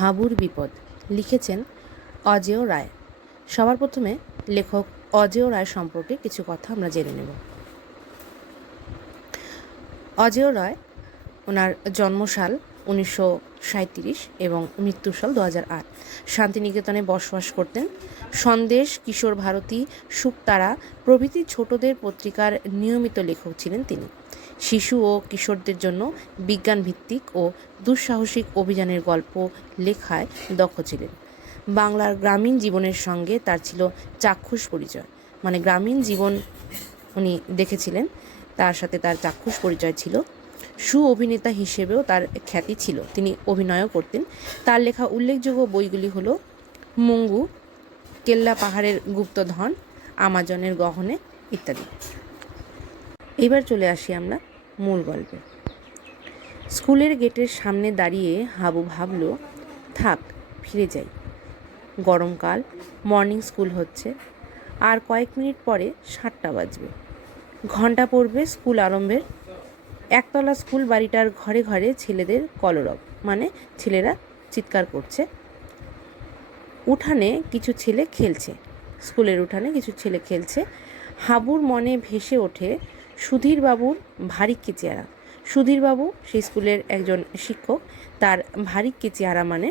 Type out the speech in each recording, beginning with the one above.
হাবুর বিপদ লিখেছেন অজেয় রায়। সবার প্রথমে লেখক অজেয় রায় সম্পর্কে কিছু কথা আমরা জেনে নেব। অজেয় রায়, ওনার জন্মসাল 1937 এবং মৃত্যুসাল 2008। শান্তিনিকেতনে বসবাস করতেন। সন্দেশ, কিশোর ভারতী, শুকতারা প্রভৃতি ছোটদের পত্রিকার নিয়মিত লেখক ছিলেন তিনি। শিশু ও কিশোরদের জন্য বিজ্ঞানভিত্তিক ও দুঃসাহসিক অভিযানের গল্প লেখায় দক্ষ ছিলেন। বাংলার গ্রামীণ জীবনের সঙ্গে তার ছিল চাক্ষুষ পরিচয়, মানে গ্রামীণ জীবন উনি দেখেছিলেন, তার সাথে তার চাক্ষুষ পরিচয় ছিল। অভিনেতা হিসেবেও তার খ্যাতি ছিল, তিনি অভিনয়ও করতেন। তার লেখা উল্লেখযোগ্য বইগুলি হলো মঙ্গু, কেল্লা পাহাড়ের গুপ্তধন, আমাজনের গহনে ইত্যাদি। এবার চলে আসি আমরা মূল গল্পে। স্কুলের গেটের সামনে দাঁড়িয়ে হাবু ভাবল, থাক ফিরে যাই। গরমকাল, মর্নিং স্কুল হচ্ছে, আর কয়েক মিনিট পরে 7টা বাজবে। ঘণ্টা পড়বে স্কুল আরম্ভের। একতলা স্কুল বাড়িটার ঘরে ঘরে ছেলেদের কলরব, মানে ছেলেরা চিৎকার করছে। উঠানে কিছু ছেলে খেলছে, স্কুলের উঠানে কিছু ছেলে খেলছে। হাবুর মনে ভেসে ওঠে সুধীরবাবুর ভারিক্কি চেহারা। সুধীরবাবু সেই স্কুলের একজন শিক্ষক, তার ভারিক্কি চেহারা মানে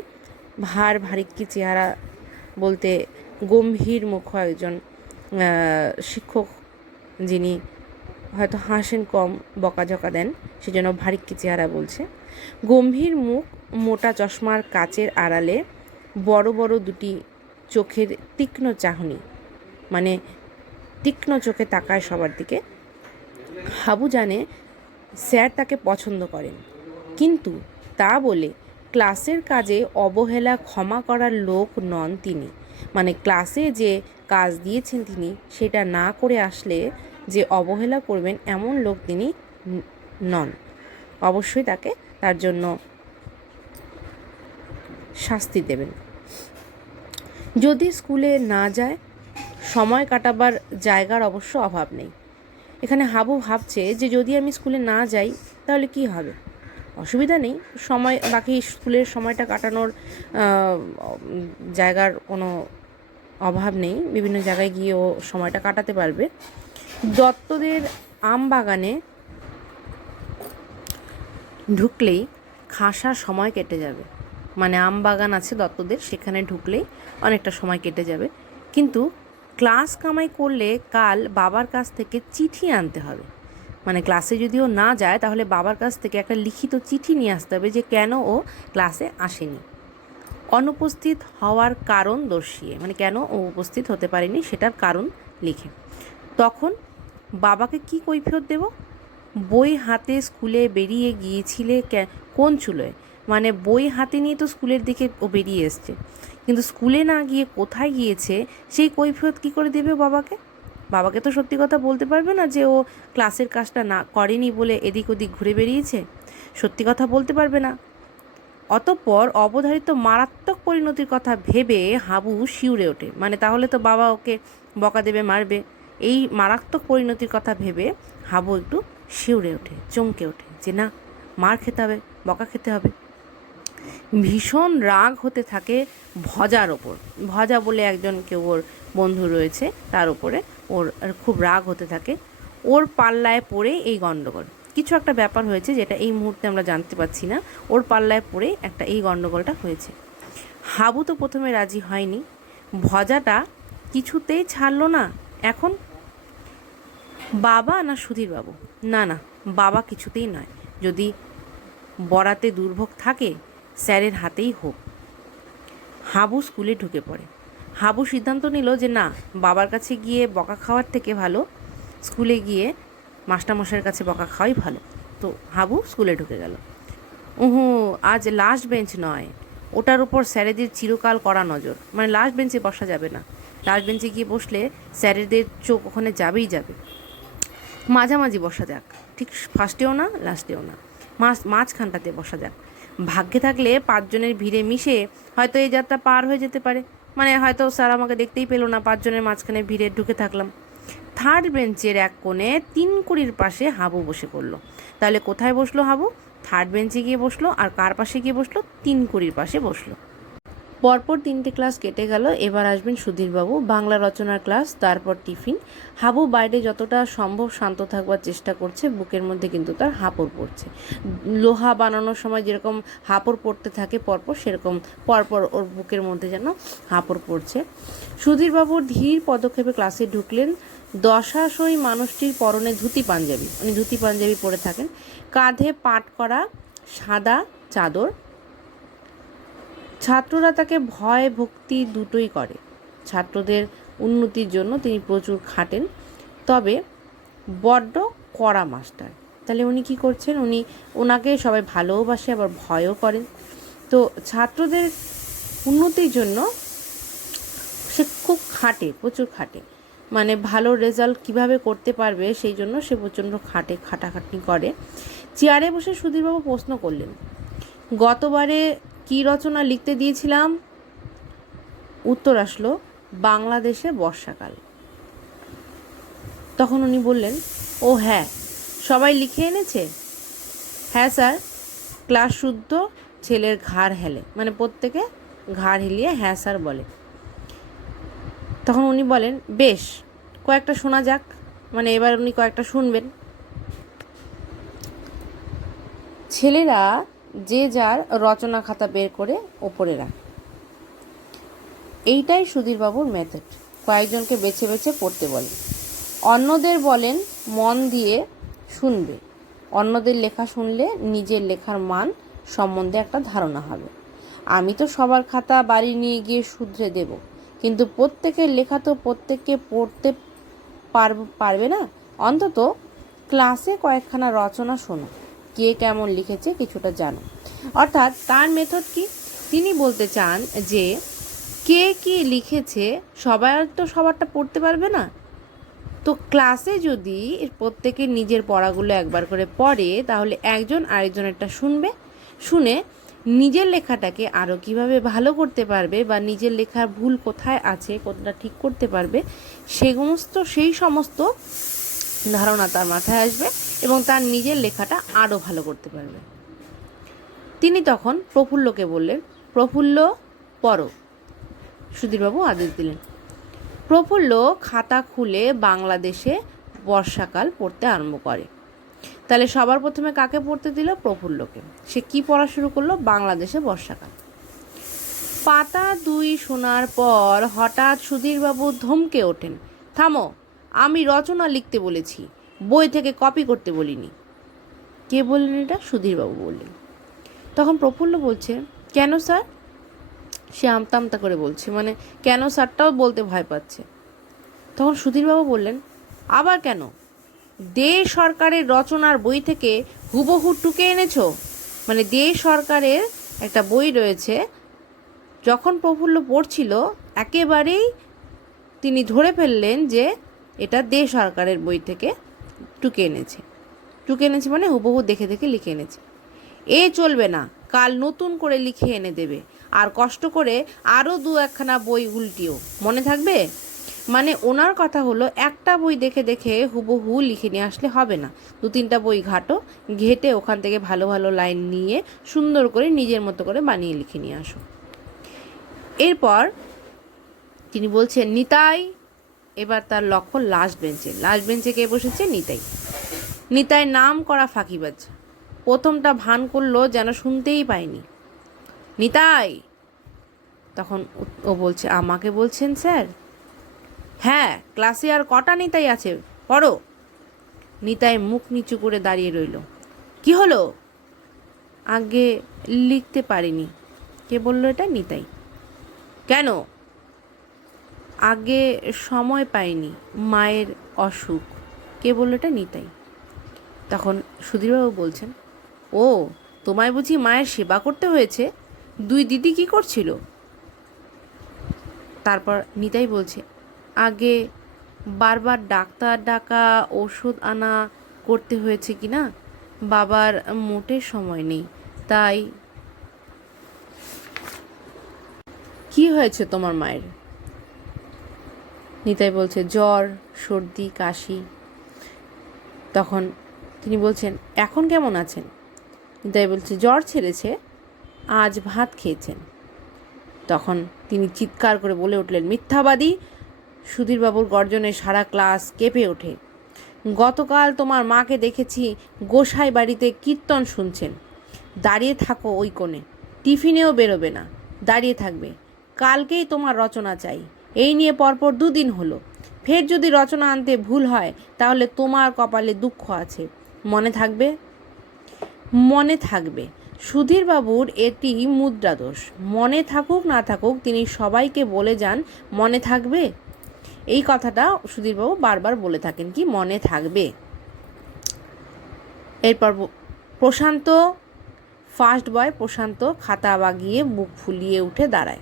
ভারিক্কি চেহারা বলতে গম্ভীর মুখ একজন শিক্ষক, যিনি হয়তো হাসেন কম, বকাঝকা দেন, সেজন্য ভারিক্কি চেহারা বলছে। গম্ভীর মুখ, মোটা চশমার কাচের আড়ালে বড় বড় দুটি চোখের তীক্ষ্ণ চাহনি, মানে তীক্ষ্ণ চোখে তাকায় সবার দিকে। হাবু জানে স্যার তাকে পছন্দ করেন, কিন্তু তা বলে ক্লাসের কাজে অবহেলা ক্ষমা করার লোক নন তিনি। মানে ক্লাসে যে কাজ দিয়েছেন তিনি সেটা না করে আসলে যে অবহেলা করবেন এমন লোক তিনি নন। অবশ্যই তাকে তার জন্য শাস্তি দেবেন। যদি স্কুলে না যায়, সময় কাটাবার জায়গার অবশ্য অভাব নেই। এখানে হাবু ভাবছে যে যদি আমি স্কুলে না যাই তাহলে কি হবে। অসুবিধা নেই, সময় বাকি স্কুলের সময়টা কাটানোর জায়গার কোনো অভাব নেই, বিভিন্ন জায়গায় গিয়ে ও সময়টা কাটাতে পারবে। দত্তদের আম বাগানে ঢুকলেই খাসা সময় কেটে যাবে, মানে আম বাগান আছে দত্তদের, সেখানে ঢুকলেই অনেকটা সময় কেটে যাবে। কিন্তু ক্লাস কামাই করলে কাল বাবার কাছ থেকে চিঠি আনতে হবে। মানে ক্লাসে যদি ও না যায় তাহলে বাবার কাছ থেকে একটা লিখিত চিঠি নিয়ে আসতে হবে যে কেন ও ক্লাসে আসেনি, অনুপস্থিত হওয়ার কারণ দর্শিয়ে, মানে কেন ও উপস্থিত হতে পারেনি সেটার কারণ লিখে। তখন বাবাকে কি কৈফিয়ত দেব? বই হাতে স্কুলে বেরিয়ে গিয়েছিলে কোন চুলোয়, মানে বই হাতে নিয়ে তো স্কুলের দিকে ও বেরিয়ে এসছে, কিন্তু স্কুলে না গিয়ে কোথায় গিয়েছে সেই কৈফিয়ত কী করে দেবে বাবাকে? বাবাকে তো সত্যি কথা বলতে পারবে না যে ও ক্লাসের কাজটা না করেনি বলে এদিক ওদিক ঘুরে বেরিয়েছে, সত্যি কথা বলতে পারবে না। অতঃপর অবধারিত মারাত্মক পরিণতির কথা ভেবে হাবু শিউরে ওঠে, মানে তাহলে তো বাবা ওকে বকা দেবে, মারবে। এই মারাত্মক পরিণতির কথা ভেবে হাবু একটু শিউরে ওঠে, চমকে ওঠে যে না, মার খেতে হবে, বকা খেতে হবে। ভীষণ রাগ হতে থাকে ভজার ওপর। ভজা বলে একজন কেউ ওর বন্ধু রয়েছে, তার উপরে ওর খুব রাগ হতে থাকে। ওর পাল্লায় পড়ে এই গণ্ডগোল, কিছু একটা ব্যাপার হয়েছে যেটা এই মুহূর্তে আমরা জানতে পারছি না, ওর পাল্লায় পড়ে একটা এই গণ্ডগোলটা হয়েছে। হাবু তো প্রথমে রাজি হয়নি, ভজাটা কিছুতেই ছাড়লো না। এখন বাবা না সুধীরবাবু? না না, বাবা কিছুতেই নয়, যদি বরাতে দুর্ভোগ থাকে স্যারের হাতেই হোক। হাবু স্কুলে ঢুকে পড়ে। হাবু সিদ্ধান্ত নিল যে না, বাবার কাছে গিয়ে বকা খাওয়ার থেকে ভালো স্কুলে গিয়ে মাস্টারমশাইয়ের কাছে বকা খাওয়াই ভালো। তো হাবু স্কুলে ঢুকে গেল। আজ লাস্ট বেঞ্চ নয়, ওটার উপর স্যারেদের চিরকাল কড়া নজর, মানে লাস্ট বেঞ্চে বসা যাবে না। লাস্ট বেঞ্চে গিয়ে বসলে স্যারেদের চোখ ওখানে যাবেই যাবে। মাঝামাঝি বসা যাক, ঠিক ফার্স্টেও না লাস্টেও না, মাঝখানটাতে বসা যাক। ভাগ্যে থাকলে 5 জনের ভিড়ে মিশে হয়তো এই যাত্রা পার হয়ে যেতে পারে, মানে হয়তো স্যার আমাকে দেখতেই পেলো না, 5 জনের মাঝখানে ভিড়ে ঢুকে থাকলাম। থার্ড বেঞ্চের এক কোণে 3 কুড়ির পাশে হাবু বসে পড়লো। তাহলে কোথায় বসলো হাবু? থার্ড বেঞ্চে গিয়ে বসলো। আর কার পাশে গিয়ে বসলো? 3 কুড়ির পাশে বসলো। পরপর 3টে ক্লাস কেটে গেল। এবার আসবেন সুধীরবাবু, বাংলা রচনার ক্লাস, তারপর টিফিন। হাবু বাইরে যতটা সম্ভব শান্ত থাকবার চেষ্টা করছে, বুকের মধ্যে কিন্তু তার হাঁপড় পড়ছে। লোহা বানানোর সময় যেরকম হাঁপড় পড়তে থাকে পরপর, সেরকম পরপর ওর বুকের মধ্যে যেন হাঁপড় পড়ছে। সুধীরবাবু ধীর পদক্ষেপে ক্লাসে ঢুকলেন। দশাশই মানুষটির পরনে ধুতি পাঞ্জাবি, উনি ধুতি পাঞ্জাবি পরে থাকেন, কাঁধে পাট করা সাদা চাদর। ছাত্ররা তাকে ভয় ভক্তি দুটোই করে। ছাত্রদের উন্নতির জন্য তিনি প্রচুর খাটেন, তবে বড্ড কড়া মাস্টার। তাহলে উনি কী করছেন, ওনাকে সবাই ভালোবাসে আবার ভয়ও করেন। তো ছাত্রদের উন্নতির জন্য সে খুব খাটে, প্রচুর খাটে, মানে ভালো রেজাল্ট কিভাবে করতে পারবে সেই জন্য সে প্রচণ্ড খাটাখাটনি করে। চেয়ারে বসে সুধীরবাবু প্রশ্ন করলেন, গতবারে কী রচনা লিখতে দিয়েছিলাম? উত্তর আসলো, বাংলাদেশে বর্ষাকাল। তখন উনি বললেন, ও হ্যাঁ, সবাই লিখে এনেছে? হ্যাঁ স্যার। ক্লাস শুদ্ধ ছেলের ঘাড় হেলে, মানে প্রত্যেকে ঘাড় হেলিয়ে হ্যাঁ স্যার বলে। তখন উনি বলেন, বেশ, কয়েকটা শোনা যাক। মানে এবার উনি কয়েকটা শুনবেন। ছেলেরা যে যার রচনা খাতা বের করে ওপরে রাখে। এইটাই সুধীরবাবুর মেথড। কয়েকজনকে বেছে বেছে পড়তে বলেন, অন্যদের বলেন মন দিয়ে শুনবে। অন্যদের লেখা শুনলে নিজের লেখার মান সম্বন্ধে একটা ধারণা হবে। আমি তো সবার খাতা বাড়ি নিয়ে গিয়ে শুধরে দেব, কিন্তু প্রত্যেকের লেখা তো প্রত্যেককে পড়তে পারবে না। অন্তত ক্লাসে কয়েকখানা রচনা শোনো, কে কেমন লিখেছে কিছুটা জানো। অর্থাৎ তার মেথড কি, তিনি বলতে চান যে কে কি লিখেছে সবাই তো সবারটা পড়তে পারবে না। তো ক্লাসে যদি প্রত্যেকে নিজের পড়াগুলো একবার করে পড়ে, তাহলে একজন আরেকজনেরটা শুনবে, শুনে নিজের লেখাটাকে আরও কিভাবে ভালো করতে পারবে বা নিজের লেখার ভুল কোথায় আছে, কোথাটা ঠিক করতে পারবে, সেই সমস্ত ধারণা তার মাথায় আসবে এবং তার নিজের লেখাটা আরও ভালো করতে পারবে। তিনি তখন প্রফুল্লকে বললেন, প্রফুল্ল পড়ো। সুধীরবাবু আদেশ দিলেন। প্রফুল্ল খাতা খুলে বাংলাদেশে বর্ষাকাল পড়তে আরম্ভ করে। তাহলে সবার প্রথমে কাকে পড়তে দিল? প্রফুল্লকে। সে কি পড়া শুরু করলো? বাংলাদেশে বর্ষাকাল। পাতা 2 শোনার পর হঠাৎ সুধীরবাবু ধমকে ওঠেন, থামো, আমি রচনা লিখতে বলেছি, বই থেকে কপি করতে বলিনি। কে বললেন এটা? সুধীরবাবু বললেন। তখন প্রফুল্ল বলছে, কেন স্যার? সে আমতা আমতা করে বলছে, মানে কেন স্যারটাও বলতে ভয় পাচ্ছে। তখন সুধীরবাবু বললেন, আবার কেন? দে সরকারের রচনার বই থেকে হুবহু টুকে এনেছো? মানে দে সরকারের একটা বই রয়েছে, যখন প্রফুল্ল পড়ছিল একেবারেই তিনি ধরে ফেললেন যে এটা দে সরকারের বই থেকে টুকে এনেছে মানে হুবহু দেখে দেখে লিখে এনেছে। এ চলবে না, কাল নতুন করে লিখে এনে দেবে, আর কষ্ট করে আরও 2-1খানা বই উল্টিও, মনে থাকবে? মানে ওনার কথা হলো, একটা বই দেখে দেখে হুবহু লিখে নিয়ে আসলে হবে না, 2-3টা বই ঘেটে ওখান থেকে ভালো ভালো লাইন নিয়ে সুন্দর করে নিজের মতো করে বানিয়ে লিখে নিয়ে আসো। এরপর তিনি বলছেন, নিতাই। এবার তার লক্ষ্য লাস্ট বেঞ্চে কে বসেছে? নিতাই নাম করা ফাঁকিবাজ। প্রথমটা ভান করলো যেন শুনতেই পায়নি। নিতাই। তখন ও বলছে, আমাকে বলছেন স্যার? হ্যাঁ, ক্লাসে আর কটা নিতাই আছে, পড়ো। নিতাই মুখ নিচু করে দাঁড়িয়ে রইল। কি হলো? আগে লিখতে পারিনি। কে বলল এটা? নিতাই। কেন? আগে সময় পাইনি, মায়ের অসুখ। কে বলল এটা? নিতাই। তখন সুধীরবাবু বলছেন, ও, তোমায় বুঝি মায়ের সেবা করতে হয়েছে? 2 দিদি কি করছিল? তারপর নিতাই বলছে, আগে বারবার ডাক্তার ডাকা, ওষুধ আনা করতে হয়েছে কি না, বাবার মোটে সময় নেই, তাই। কি হয়েছে তোমার মায়ের? নিতাই বলছে, জ্বর, সর্দি, কাশি। তখন তিনি বলছেন, এখন কেমন আছেন? নিতাই বলছে, জ্বর ছেড়েছে, আজ ভাত খেয়েছেন। তখন তিনি চিৎকার করে বলে উঠলেন, মিথ্যাবাদী! সুধীরবাবুর গর্জনে সারা ক্লাস কেঁপে ওঠে। গতকাল তোমার মাকে দেখেছি গোসাই বাড়িতে কীর্তন শুনছেন। দাঁড়িয়ে থাকো ওই কোণে, টিফিনেও বেরোবে না, দাঁড়িয়ে থাকবে। কালকেই তোমার রচনা চাই। এই নিয়ে পরপর 2 দিন হলো। ফের যদি রচনা আনতে ভুল হয় তাহলে তোমার কপালে দুঃখ আছে, মনে থাকবে? মনে থাকবে। সুধীরবাবুর এটি মুদ্রাদোষ। মনে থাকুক না থাকুক তিনি সবাইকে বলে যান, মনে থাকবে। এই কথাটা সুধীরবাবু বারবার বলে থাকেন, কি মনে থাকবে। এরপর প্রশান্ত, ফার্স্ট বয় প্রশান্ত খাতা বাগিয়ে বুক ফুলিয়ে উঠে দাঁড়ায়।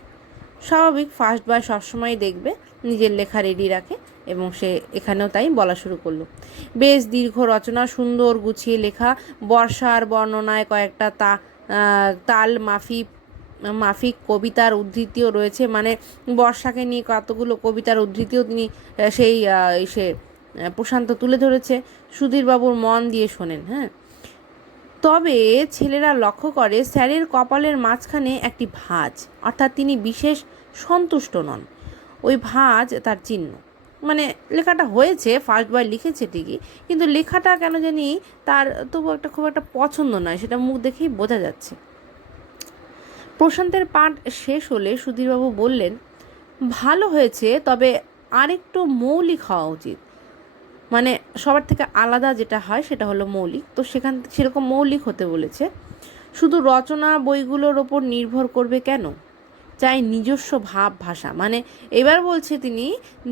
স্বাভাবিক, ফার্স্ট বয় সবসময় দেখবে নিজের লেখা রেডি রাখে, এবং সে এখানেও তাই বলা শুরু করলো। বেশ দীর্ঘ রচনা, সুন্দর গুছিয়ে লেখা। বর্ষার বর্ণনায় কয়েকটা তাল মাফিক কবিতার উদ্ধৃতিও রয়েছে। মানে বর্ষাকে নিয়ে কতগুলো কবিতার উদ্ধৃতিও তিনি সে প্রশান্ত তুলে ধরেছে। সুধীরবাবুর মন দিয়ে শোনেন। হ্যাঁ, তবে ছেলেরা লক্ষ্য করে স্যারের কপালের মাঝখানে একটি ভাঁজ, অর্থাৎ তিনি বিশেষ সন্তুষ্ট নন। ওই ভাঁজ তার চিহ্ন। মানে লেখাটা হয়েছে, ফার্স্ট বয় লিখেছে ঠিকই, কিন্তু লেখাটা কেন জানি তার তবু খুব একটা পছন্দ নয়, সেটা মুখ দেখেই বোঝা যাচ্ছে। প্রশান্তের পাঠ শেষ হলে সুধীরবাবু বললেন, ভালো হয়েছে, তবে আরেকটু মৌলিক হওয়া উচিত। মানে সবার থেকে আলাদা যেটা হয় সেটা হলো মৌলিক। তো সেরকম মৌলিক হতে বলেছে। শুধু রচনা বইগুলোর ওপর নির্ভর করবে কেন, চাই নিজস্ব ভাব ভাষা। মানে এবার বলছে তিনি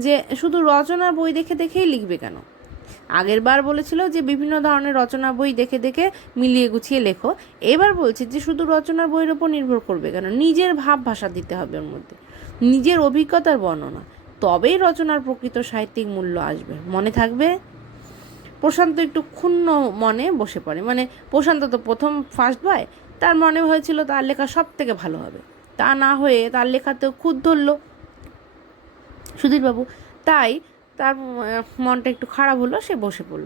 যে শুধু রচনার বই দেখে দেখেই লিখবে কেন। আগের বার বলেছিল যে বিভিন্ন ধরনের রচনা বই দেখে দেখে মিলিয়ে গুছিয়ে লেখো। এবার বলছে যে শুধু রচনার বইয়ের ওপর নির্ভর করবে কেন, নিজের ভাব ভাষা দিতে হবে ওর মধ্যে, নিজের অভিজ্ঞতার বর্ণনা। তবেই রচনার প্রকৃত সাহিত্যিক মূল্য আসবে, মনে থাকবে। প্রশান্ত একটু ক্ষুণ্ণ মনে বসে পড়ে। মানে প্রশান্ত তো প্রথম ফার্স্ট বয়, তার মনে হয়েছিল তার লেখা সব থেকে ভালো হবে, তা না হয়ে তার লেখাতেও খুঁত ধরল সুধীরবাবু। তাই তার মনটা একটু খারাপ হলো, সে বসে পড়ল।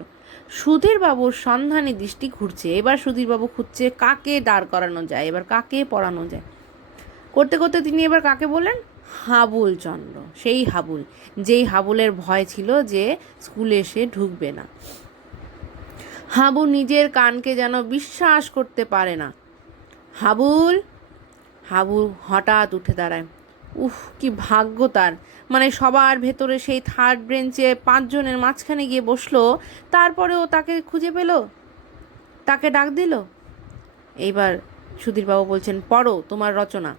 সুধীরবাবুর সন্ধানী দৃষ্টি ঘুরছে। এবার সুধীরবাবু খুঁজছে কাকে দাঁড় করানো যায়, এবার কাকে পড়ানো যায়। করতে করতে তিনি এবার কাকে বললেন, হাবুল চন্দ্র। সেই হাবুল, যেই হাবুলের ভয় ছিল যে স্কুলে এসে ঢুকবে না। হাবু নিজের কানকে যেন বিশ্বাস করতে পারে না। হাবুল! হাবু হঠাৎ উঠে দাঁড়ায়। উফ, কি ভাগ্য তার! মানে সবার ভেতরে সেই থার্ড বেঞ্চে 5 জনের মাঝখানে গিয়ে বসলো, তারপরেও তাকে খুঁজে পেল, তাকে ডাক দিল। এইবার সুধীরবাবু বলছেন, পড়ো তোমার রচনা।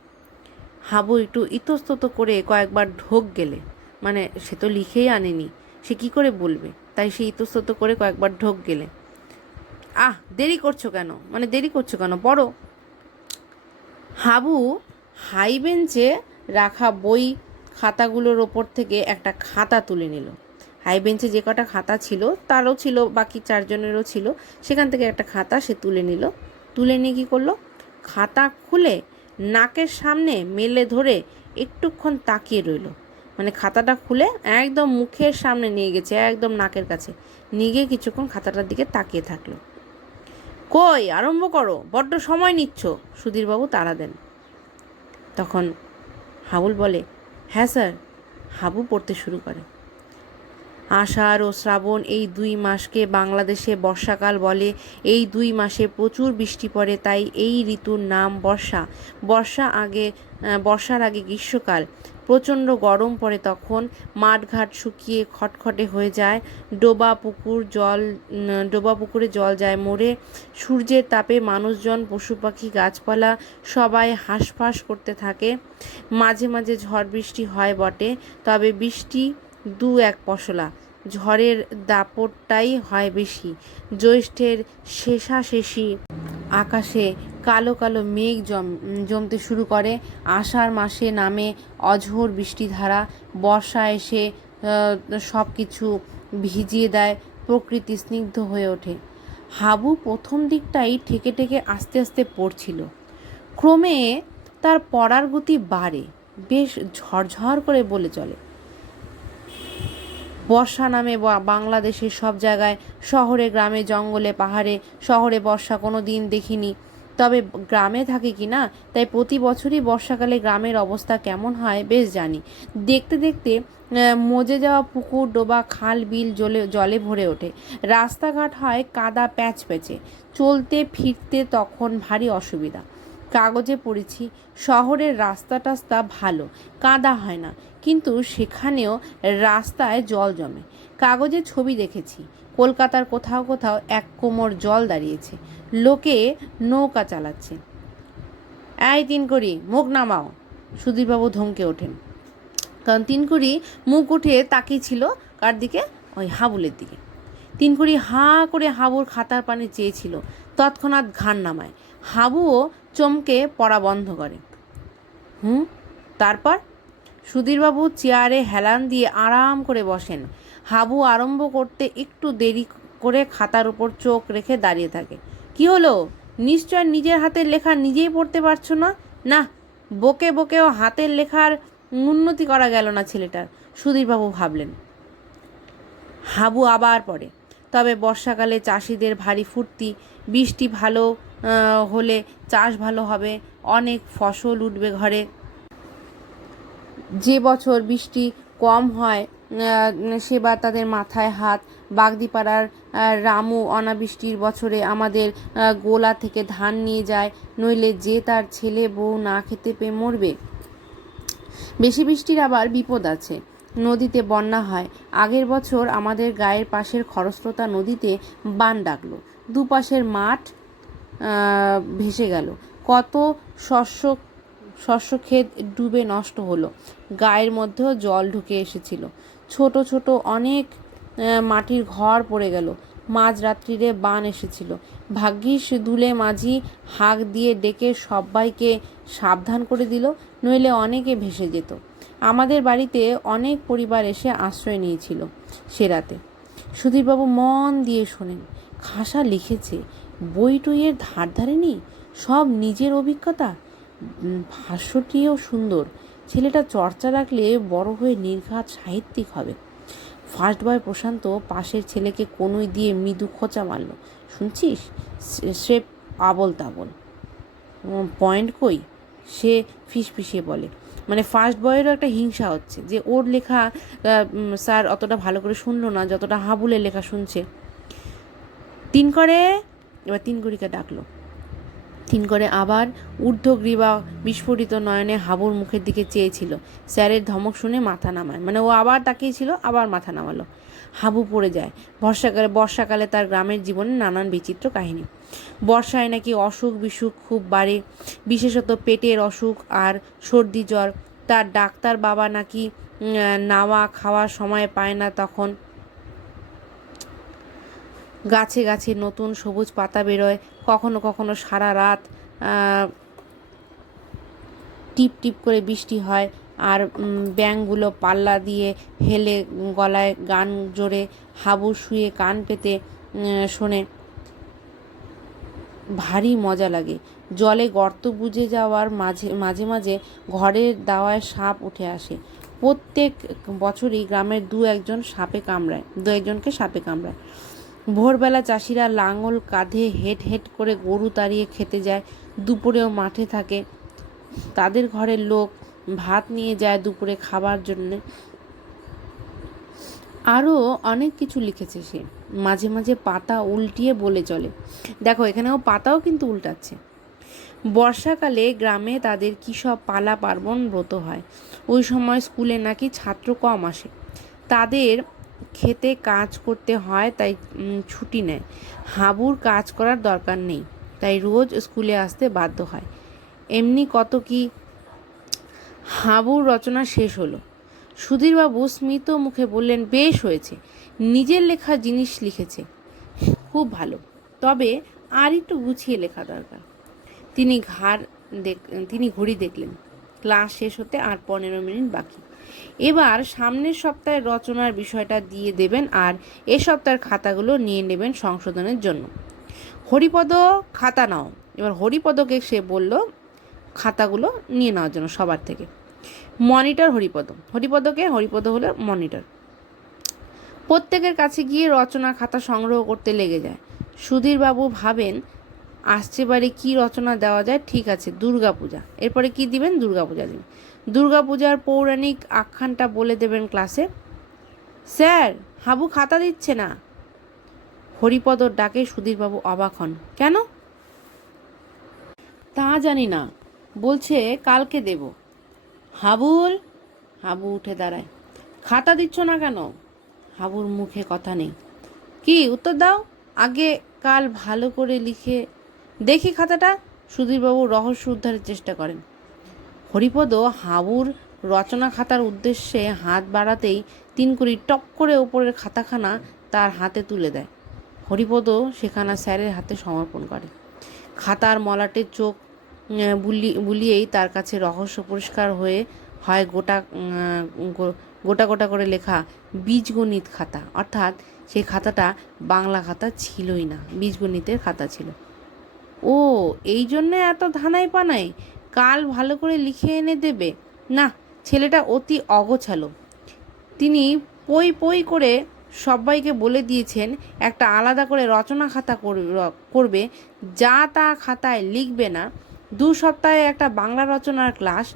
হাবু একটু ইতস্তত করে কয়েকবার ঢোক গেলে, মানে সে তো লিখেই আনেনি, সে কি করে বলবে, তাই সে ইতস্তত করে কয়েকবার ঢোক গেলে। দেরি করছো কেন, মানে দেরি করছো কেন, পড়ো। হাবু হাই বেঞ্চে রাখা বই খাতাগুলোর ওপর থেকে একটা খাতা তুলে নিল। হাই বেঞ্চে যে কটা খাতা ছিল তারও ছিল, বাকি 4 জনেরও ছিল, সেখান থেকে একটা খাতা সে তুলে নিল। তুলে নিয়ে কী করলো, খাতা খুলে নাকের সামনে মেলে ধরে একটুক্ষণ তাকিয়ে রইল। মানে খাতাটা খুলে একদম মুখের সামনে নিয়ে গেছে, একদম নাকের কাছে নিয়ে গিয়ে কিছুক্ষণ খাতাটার দিকে তাকিয়ে থাকলো। কই, আরম্ভ করো, বড্ড সময় নিচ্ছ, সুধীরবাবু তাড়া দেন। তখন হাবুল বলে, হ্যাঁ স্যার। হাবু পড়তে শুরু করে। আষাঢ় ও শ্রাবণ এই 2 মাসকে বাংলাদেশে বর্ষাকাল বলে। এই 2 মাসে প্রচুর বৃষ্টি পড়ে, তাই এই ঋতুর নাম বর্ষা। বর্ষার আগে গ্রীষ্মকাল। প্রচণ্ড গরম পড়ে তখন। মাঠঘাট শুকিয়ে খটখটে হয়ে যায়। ডোবা পুকুরে জল যায় মরে। সূর্যের তাপে মানুষজন, পশু পাখি, গাছপালা সবাই হাঁসফাঁস করতে থাকে। মাঝে মাঝে ঝড় বৃষ্টি হয় বটে, তবে বৃষ্টি 2-1 পশলা। ঝড়ের দাপটটাই হয় বেশি। জ্যৈষ্ঠের শেষাশেষি আকাশে কালো কালো মেঘ জমতে শুরু করে। আষাঢ় মাসে নামে অঝোর বৃষ্টিধারা। বর্ষা এসে সব কিছু ভিজিয়ে দেয়, প্রকৃতি স্নিগ্ধ হয়ে ওঠে। হাবু প্রথম দিকটাই ঠেকে ঠেকে আস্তে আস্তে পড়ছিল। ক্রমে তার পড়ার গতি বাড়ে, বেশ ঝরঝর করে বলে চলে। বর্ষা নামে বাংলাদেশের সব জায়গায়, শহরে গ্রামে জঙ্গলে পাহাড়ে। শহরে বর্ষা কোনো দিন দেখিনি, তবে গ্রামে থাকি কি না, তাই প্রতি বছরই বর্ষাকালে গ্রামের অবস্থা কেমন হয় বেশ জানি। দেখতে দেখতে মজে যাওয়া পুকুর, ডোবা, খাল, বিল জলে ভরে ওঠে। রাস্তাঘাট হয় কাদা প্যাচ প্যাচে, চলতে ফিরতে তখন ভারী অসুবিধা। কাগজে পড়েছি শহরের রাস্তা টাস্তা ভালো, কাদা হয় না, কিন্তু সেখানেও রাস্তায় জল জমে। কাগজে ছবি দেখেছি কলকাতার কোথাও কোথাও এক কোমর জল দাঁড়িয়েছে, লোকে নৌকা চালাচ্ছে। এই তিনকড়ি, মুখ নামাও, সুধীরবাবু ধমকে ওঠেন। কারণ তিনকড়ি মুখ উঠে তাকিয়েছিল কার দিকে? ওই হাবুলের দিকে। তিনকড়ি হাঁ করে হাবুর খাতার পানে চেয়েছিল, তৎক্ষণাৎ ঘাড় নামায়। হাবুও চমকে পড়া বন্ধ করে। তারপর? সুধীরবাবু চেয়ারে হেলান দিয়ে আরাম করে বসেন। হাবু আরম্ভ করতে একটু দেরি করে খাতার উপর চোখ রেখে দাঁড়িয়ে থাকে। কি হলো? নিশ্চয় নিজের হাতের লেখা নিজেই পড়তে পারছো না? না, বকে বকেও হাতের লেখার উন্নতি করা গেল না ছেলেটার, সুধীরবাবু ভাবলেন। হাবু আবার পড়ে। তবে বর্ষাকালে চাষিদের ভারী ফুর্তি, বৃষ্টি ভালো হলে চাষ ভালো হবে, অনেক ফসল উঠবে ঘরে। যে বছর বৃষ্টি কম হয় সেবার তাদের মাথায় হাত। বাগদিপাড়ার রামু অনাবৃষ্টির বছরে আমাদের গোলা থেকে ধান নিয়ে যায়, নইলে যে তার ছেলে বউ না খেতে পেয়ে মরবে। বেশি বৃষ্টির আবার বিপদ আছে, নদীতে বন্যা হয়। আগের বছর আমাদের গায়ের পাশের খরস্রোতা নদীতে বান ডাকলো, দুপাশের মাঠ ভেসে গেল, কত শস্য ক্ষেত ডুবে নষ্ট হলো। গায়ের মধ্যেও জল ঢুকে এসেছিল, ছোট ছোট অনেক মাটির ঘর পড়ে গেল। মাঝরাত্রিরে বান এসেছিল, ভাগ্যিস দুলে মাঝি হাঁক দিয়ে ডেকে সবাইকে সাবধান করে দিল, নইলে অনেকে ভেসে যেত। আমাদের বাড়িতে অনেক পরিবার এসে আশ্রয় নিয়েছিল সে রাতে। সুধীরবাবু মন দিয়ে শোনেন। খাসা লিখেছে, বই টইয়ের ধার ধারেনি, সব নিজের অভিজ্ঞতা। ভাষ্যটিও সুন্দর। ছেলেটা চর্চা রাখলে বড় হয়ে নির্ঘাত সাহিত্যিক হবে। ফার্স্ট বয় প্রশান্ত পাশের ছেলেকে কনুই দিয়ে মৃদু খোঁচা মারল। শুনছিস? সে আবল তাবল। পয়েন্ট কই? সে ফিসফিসিয়ে বলে। মানে ফার্স্ট বয়েরও একটা হিংসা হচ্ছে যে ওর লেখা স্যার অতটা ভালো করে শুনলো না যতটা হাবুলের লেখা শুনছে। এবার তিনকড়িকে ডাকলো। তিনকড়ে আবার ঊর্ধ্বগ্রীবা বিস্ফোরিত নয়নে হাবুর মুখের দিকে চেয়েছিল। স্যারের ধমক শুনে মাথা নামায়, মানে ও আবার তাকিয়েছিল, আবার মাথা নামালো। হাবু পড়ে যায়। বর্ষাকালে তার গ্রামের জীবনে নানান বিচিত্র কাহিনী। বর্ষায় নাকি অসুখ বিসুখ খুব বাড়ে, বিশেষত পেটের অসুখ আর সর্দি জ্বর। তার ডাক্তার বাবা নাকি নাওয়া খাওয়ার সময় পায় না তখন। গাছে গাছে নতুন সবুজ পাতা বেরোয়, কখনো কখনো সারা রাত টিপ টিপ করে বৃষ্টি হয়, আর ব্যাঙগুলো পাল্লা দিয়ে হেলে গলায় গান জোরে। হাবু শুয়ে কান পেতে শোনে, ভারী মজা লাগে। জলে গর্ত বুঝে যাওয়ার মাঝে মাঝে ঘরের দাওয়ায় সাপ উঠে আসে। প্রত্যেক বছরই গ্রামের দু একজনকে সাপে কামড়ায়। ভোরবেলা চাষিরা লাঙল কাঁধে হেঁট হেঁট করে গরু তাড়িয়ে খেতে যায়, দুপুরেও মাঠে থাকে। তাদের ঘরের লোক ভাত নিয়ে যায় দুপুরে খাবার জন্যে। আরও অনেক কিছু লিখেছে সে, মাঝে মাঝে পাতা উল্টিয়ে বলে চলে। দেখো এখানেও পাতাও কিন্তু উল্টাচ্ছে। বর্ষাকালে গ্রামে তাদের কী সব পালা পার্বণ ব্রত হয়। ওই সময় স্কুলে নাকি ছাত্র কম আসে, তাদের খেতে কাজ করতে হয়, তাই ছুটি নেয়। হাবুর কাজ করার দরকার নেই, তাই রোজ স্কুলে আসতে বাধ্য হয়। এমনি কত কি। হাবুর রচনা শেষ হলো। সুধীরবাবু স্মিত মুখে বললেন, বেশ হয়েছে, নিজের লেখা জিনিস লিখেছে, খুব ভালো, তবে আর একটু গুছিয়ে লেখা দরকার। তিনি ঘড়ি দেখলেন, ক্লাস শেষ হতে আর 15 মিনিট বাকি। এবার সামনের সপ্তাহে রচনার বিষয়টা দিয়ে দেবেন, আর এ সপ্তাহের খাতাগুলো নিয়ে নেবেন সংশোধনের জন্য। হরিপদ, খাতা নাও। এবার হরিপদকে সে বলল খাতাগুলো নিয়ে নেওয়ার জন্য সবার থেকে। মনিটর হরিপদ হলো মনিটর। প্রত্যেকের কাছে গিয়ে রচনা খাতা সংগ্রহ করতে লেগে যায়। সুধীরবাবু ভাবেন, আসছে বারে কী রচনা দেওয়া যায়? ঠিক আছে, দুর্গাপূজা। এরপরে কি দিবেন? দুর্গাপূজা দিবেন। দুর্গাপূজার পৌরাণিক আখ্যানটা বলে দেবেন ক্লাসে। স্যার, হাবু খাতা দিচ্ছে না। হরিপদর ডাকে সুধীরবাবু অবাক হন। কেন? তা জানি না, বলছে কালকে দেব। হাবুল! হাবু উঠে দাঁড়ায়। খাতা দিচ্ছ না কেন? হাবুর মুখে কথা নেই। কি উত্তর দাও, আগে কাল ভালো করে লিখে দেখি খাতাটা। সুধীরবাবু রহস্য উদ্ধারের চেষ্টা করেন। হরিপদ হাবুর রচনা খাতার উদ্দেশ্যে হাত বাড়াতেই তিনকুড়ি টপ করে ওপরের খাতাখানা তার হাতে তুলে দেয়। হরিপদ সেখানা স্যারের হাতে সমর্পণ করে। খাতার মলাটের চোখ বুলিয়েই তার কাছে রহস্য পরিষ্কার হয়ে হয়। গোটা গোটা করে লেখা বীজগণিত খাতা, অর্থাৎ সেই খাতাটা বাংলা খাতা ছিলই না, বীজগণিতের খাতা ছিল। ও, এই জন্যে এত ধানাই পানাই, কাল ভালো করে লিখে এনে দেবে। না, ছেলেটা অতি অগোছালো। তিনি পই পই করে সবাইকে বলে দিয়েছেন একটা আলাদা করে রচনা খাতা করবে, যা তা খাতায় লিখবে না। 2 সপ্তাহে একটা বাংলা রচনার ক্লাস।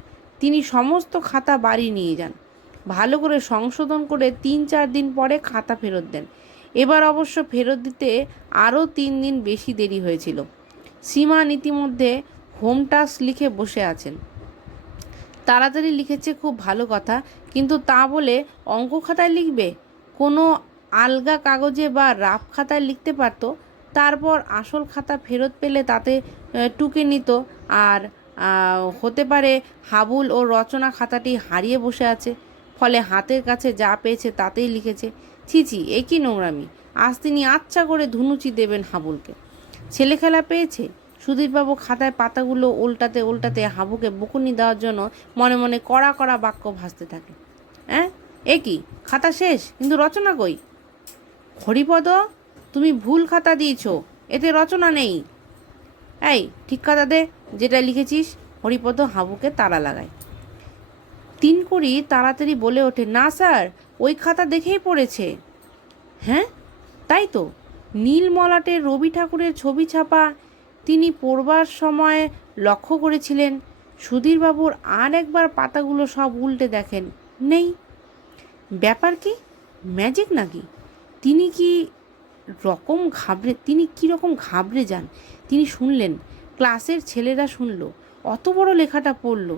তিনি সমস্ত খাতা বাড়ি নিয়ে যান, ভালো করে সংশোধন করে 3-4 দিন পরে খাতা ফেরত দেন। এবার অবশ্য ফেরত দিতে আরও 3 দিন বেশি দেরি হয়েছিল। সীমান ইতিমধ্যে হোম টাস্ক লিখে বসে আছেন। তাড়াতাড়ি লিখেছে, খুব ভালো কথা, কিন্তু তা বলে অঙ্ক খাতায় লিখবে? কোনো আলগা কাগজে বা রাফ খাতায় লিখতে পারত। তারপর আসল খাতা ফেরত পেলে তাতে টুকে নিত। আর হতে পারে হাবুল ও রচনা খাতাটি হারিয়ে বসে আছে, ফলে হাতের কাছে যা পেয়েছে তাতেই লিখেছে। ছি ছি, এ কি নোংরামি! আজ তিনি আচ্ছা করে ধুনুচি দেবেন হাবুলকে। ছেলে খেলা পেয়েছে। সুধীরবাবু খাতায় পাতাগুলো উল্টাতে উল্টাতে হাবুকে বকুনি দেওয়ার জন্য মনে মনে কড়া কড়া বাক্য ভাসতে থাকে। হ্যাঁ, এ কি, খাতা শেষ, কিন্তু রচনা কই? হরিপদ, তুমি ভুল খাতা দিয়েছ, এতে রচনা নেই। এই, ঠিক খাতা দে, যেটা লিখেছিস। হরিপদ হাবুকে তাড়া লাগায়। তিনকুড়ি তাড়াতাড়ি বলে ওঠে, না স্যার, ওই খাতা দেখেই পড়েছে। হ্যাঁ, তাই তো, নীল মলাটের রবি ঠাকুরের ছবি ছাপা। তিনি পড়বার সময় লক্ষ্য করেছিলেন। সুধীরবাবুর আর একবার পাতাগুলো সব উল্টে দেখেন, নেই। ব্যাপার কি? ম্যাজিক নাকি? তিনি কি রকম ঘাবড়ে যান। তিনি শুনলেন, ক্লাসের ছেলেরা শুনল, অত বড় লেখাটা পড়ল।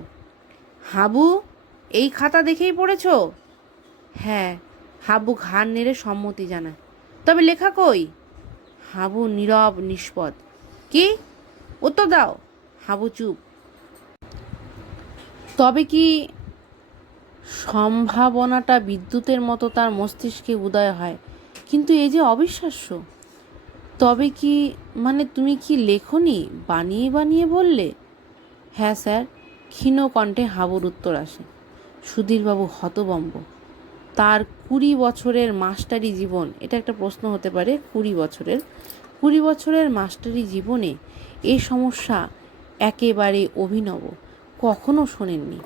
হাবু, এই খাতা দেখেই পড়েছ? হ্যাঁ। হাবু ঘাড় নেড়ে সম্মতি জানায়। তবে লেখা কই? হাবু নীরব নিষ্পদ। কি? উত্তর দাও। হাবু চুপ। তবে কি? সম্ভাবনাটা বিদ্যুতের মতো তার মস্তিষ্কে উদয় হয়, কিন্তু এই যে অবিশ্বাস্য। তবে কি মানে, তুমি কি লেখনি, বানিয়ে বানিয়ে বললে? হ্যাঁ স্যার, ক্ষীণ কণ্ঠে হাবুর উত্তর আসে। সুধীরবাবু হতভম্ব। তার 20 বছরের মাস্টারি জীবন, এটা একটা প্রশ্ন হতে পারে, 20 বছরের মাস্টারি জীবনে এ সমস্যা একেবারে অভিনব, কখনো শোনেননি।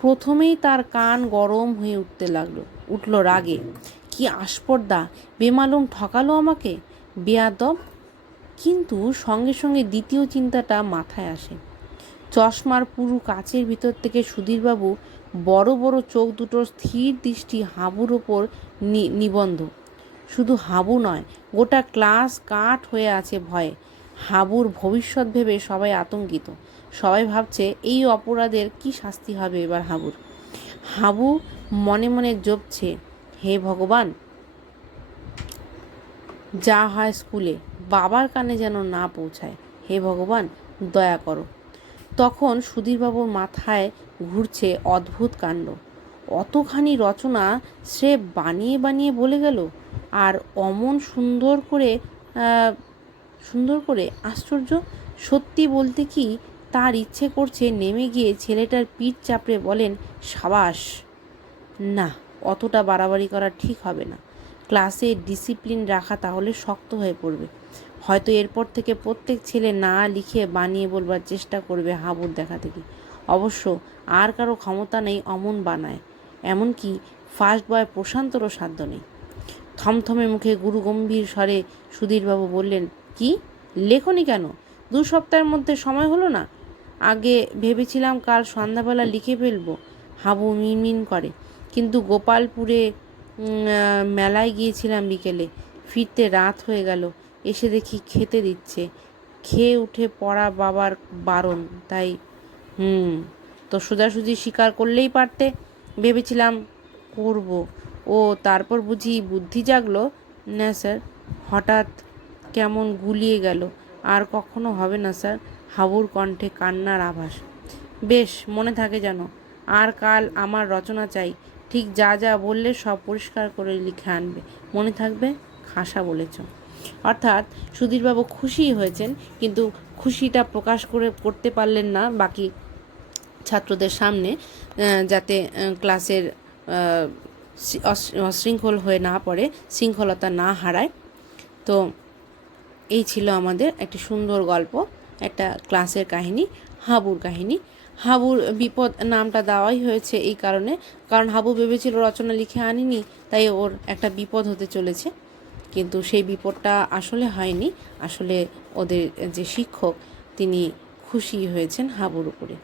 প্রথমেই তার কান গরম হয়ে উঠল রাগে। কি আস্পর্ধা! বেমালুম ঠকালো আমাকে, বেয়াদব! কিন্তু সঙ্গে সঙ্গে দ্বিতীয় চিন্তাটা মাথায় আসে। চশমার পুরু কাচের ভিতর থেকে সুধীরবাবু বড় বড় চোখ দুটোর স্থির দৃষ্টি হাবুর ওপর নিবন্ধ। শুধু হাবু নয়, গোটা ক্লাস কাঠ হয়ে আছে ভয়ে। হাবুর ভবিষ্যৎ ভেবে সবাই আতঙ্কিত। সবাই ভাবছে এই অপরাধের কি শাস্তি হবে এবার হাবুর। হাবু মনে মনে জপছে, হে ভগবান, যা হয় স্কুলে বাবার কানে যেন না পৌঁছায়। হে ভগবান, দয়া করো। তখন সুধীরবাবুর মাথায় ঘুরছে অদ্ভুত কাণ্ড। অতখানি রচনা সে বানিয়ে বানিয়ে বলে গেল, আর অমন সুন্দর করে আশ্চর্য! সত্যি বলতে কি, তার ইচ্ছে করছে নেমে গিয়ে ছেলেটার পিঠ চাপড়ে বলেন, সাবাস। না, অতটা বাড়াবাড়ি করা ঠিক হবে না। ক্লাসে ডিসিপ্লিন রাখা তাহলে শক্ত হয়ে পড়বে। হয়তো এরপর থেকে প্রত্যেক ছেলে না লিখে বানিয়ে বলবার চেষ্টা করবে হাবুর দেখা থেকে। অবশ্য আর কারো ক্ষমতা নেই অমন বানায়, এমনকি ফার্স্ট বয় প্রশান্তরও সাধ্য নেই। থমথমে মুখে গুরুগম্ভীর স্বরে সুধীরবাবু বললেন, কি লেখনি কেন? 2 সপ্তাহের মধ্যে সময় হলো না। আগে ভেবেছিলাম কাল সন্ধ্যাবেলা লিখে ফেলবো। হাবু মিনমিন করে। কিন্তু গোপালপুরে মেলায় গিয়েছিলাম বিকেলে, ফিরতে রাত হয়ে গেল। এসে দেখি খেতে দিচ্ছে। খেয়ে উঠে পড়া বাবার বারণ, তাই তো সোজাসুজি স্বীকার করলেই পারতে। ভেবেছিলাম করব। ও তারপর বুঝি বুদ্ধি জাগলো? না স্যার। হঠাৎ কেমন গুলিয়ে গেল। আর কখনো হবে না স্যার। হাবুর কণ্ঠে কান্নার আভাস। বেশ, মনে থাকে যেন। আর কাল আমার রচনা চাই। ঠিক যা যা বললে সব পরিষ্কার করে লিখে আনবে। মনে থাকবে? খাসা বলেছ। অর্থাৎ সুধীরবাবু খুশি হয়েছেন, কিন্তু খুশিটা প্রকাশ করতে পারলেন না বাকি ছাত্রদের সামনে, যাতে ক্লাসের অশৃঙ্খল হয়ে না পড়ে, শৃঙ্খলতা না হারায়। তো এই ছিল আমাদের একটি সুন্দর গল্প, একটা ক্লাসের কাহিনী, হাবুর কাহিনী। হাবুর বিপদ নামটা দেওয়াই হয়েছে এই কারণে, কারণ হাবু ভেবেছিল রচনা লিখে আনিনি, তাই ওর একটা বিপদ হতে চলেছে। কিন্তু সেই বিপদটা আসলে হয়নি। আসলে ওদের যে শিক্ষক, তিনি খুশি হয়েছেন হাবুর উপরে।